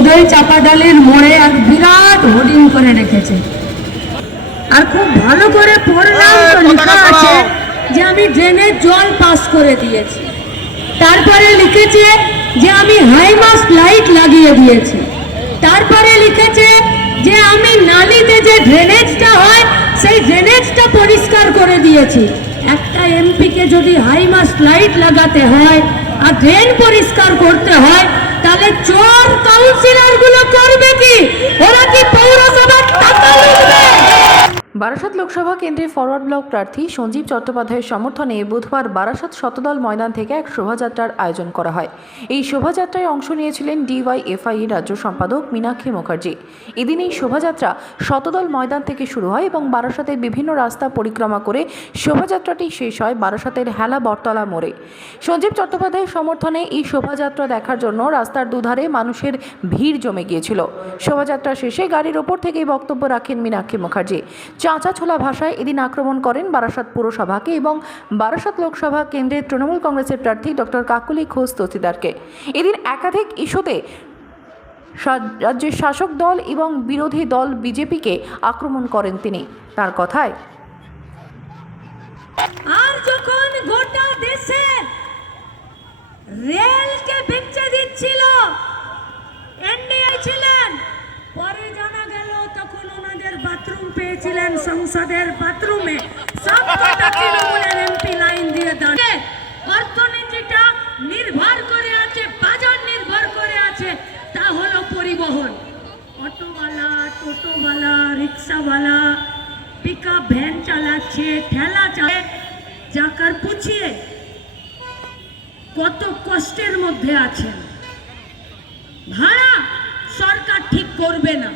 বোধই চাপাডালির মোড়ে এক বিরাট হোর্ডিং করে রেখেছে। আর খুব ভালো করে পড়লাম তো লেখা আছে যে আমি ড্রেনের জল পাস করে দিয়েছি। তারপরে লিখেছে যে আমি হাইমাস লাইট লাগিয়ে দিয়েছি। তারপরে লিখেছে যে আমি নালিতে যে ড্রেনেজটা হয় সেই ড্রেনেজটা পরিষ্কার করে দিয়েছি। একটা এমপিকে যদি হাইমাস লাইট লাগাতে হয় আর ড্রেন পরিষ্কার করতে হয় ওরা কি পৌরসভার টাকা লুটবে বারাসাত লোকসভা কেন্দ্রে ফরওয়ার্ড ব্লক প্রার্থী সঞ্জীব চট্টোপাধ্যায়ের সমর্থনে বুধবার বারাসাত শতদল ময়দান থেকে এক শোভাযাত্রার আয়োজন করা হয়। এই শোভাযাত্রায় অংশ নিয়েছিলেন ডিওয়াইএফআই রাজ্য সম্পাদক মীনাক্ষী মুখার্জি। এদিন এই শোভাযাত্রা শতদল ময়দান থেকে শুরু হয় এবং বারাসাতের বিভিন্ন রাস্তা পরিক্রমা করে শোভাযাত্রাটি শেষ হয় বারাসাতের হেলা বটতলা মোড়ে। সঞ্জীব চট্টোপাধ্যায়ের সমর্থনে এই শোভাযাত্রা দেখার জন্য রাস্তার দুধারে মানুষের ভিড় জমে গিয়েছিল। শোভাযাত্রা শেষে গাড়ির ওপর থেকেই বক্তব্য রাখেন মীনাক্ষী মুখার্জি। চাঁচা ছোলা ভাষায় এদিন আক্রমণ করেন বারাসাত পুরসভাকে এবং বারাসাত লোকসভা কেন্দ্রের তৃণমূল কংগ্রেসের প্রার্থী ডক্টর কাকুলি ঘোষ দস্তিদারকে এদিন একাধিক ইস্যুতে রাজ্যের শাসক দল এবং বিরোধী দল বিজেপিকে আক্রমণ করেন তিনি। তার কথায়, আর যখন গোটা দেশে রেলকে দিচ্ছিল পেয়েছিলেন সংসদের বাথরুমে। সব কটা তৃণমূলের এমপি লাইন দিয়ে দাঁড়িয়ে অর্থনীতিটা নির্ভর করে আছে, বাজার নির্ভর করে আছে। তা হলো পরিবহন। অটোওয়ালা, টোটোওয়ালা, রিক্সাওয়ালা পিক ভ্যান চালাচ্ছে, ঠেলা চালাচ্ছে চাকার পুছিয়ে কত কষ্টের মধ্যে আছেন। ভাড়া সরকার ঠিক করবে না।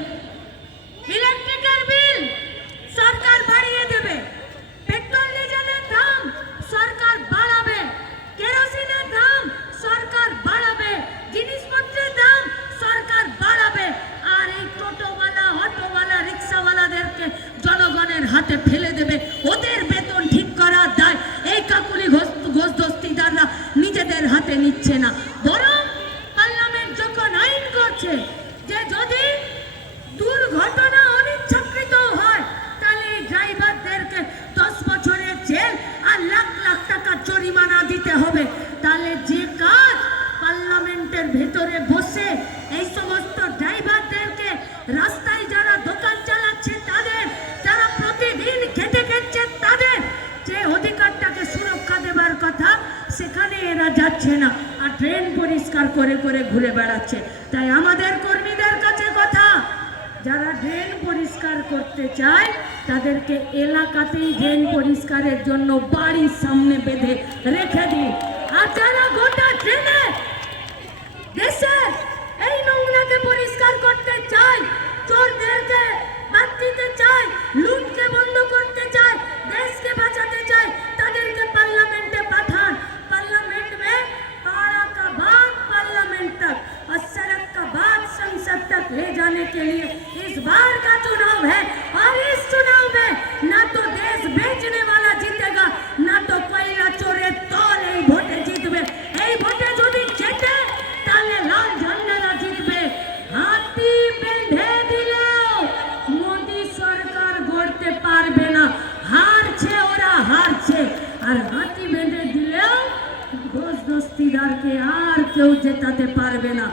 আইন যে যদি দুর্ঘটনা অনিচ্ছাকৃত হয়, তাহলে ড্রাইভারদেরকে দশ বছরের জেল আর লাখ লাখ টাকা জরিমানা দিতে হবে। তাহলে যে কাজ পার্লামেন্টের ভেতরে বসে এই সমস্ত ড্রাইভারদেরকে রাস্তায় যারা দোকান চালাচ্ছে তাদের, যারা প্রতিদিন খেটে খেটছে তাদের যে অধিকারটাকে সুরক্ষা দেবার কথা, সেখানে এরা যাচ্ছে না। ট্রেন পরিষ্কার করে করে ঘুরে বেড়াচ্ছে। তাই আমাদের কর্মীদের কাছে কথা, যারা ড্রেন পরিষ্কার করতে চায়, তাদেরকে এলাকাতেই ড্রেন পরিষ্কারের জন্য বাড়ির সামনে বেঁধে রেখে দিই আর যারা গোটা ট্রেনে দেশের ले जाने के लिए इस बार का चुनाव है और इस चुनाव में ना तो देश बेचने वाला जीतेगा ना तो कोयला चोरे तौल এই ভোটে জিতবে এই ভোটে যদি জেতে তাহলে লাল ঝান্ডারা জিতবে হাতি বেঁধে দিলেও মোদি সরকার গড়তে পারবে না হারছে ওরা হারছে আর হাতি বেঁধে দিলেও ঘোষ দস্তিদারকে আর কেউ জেতাতে পারবে না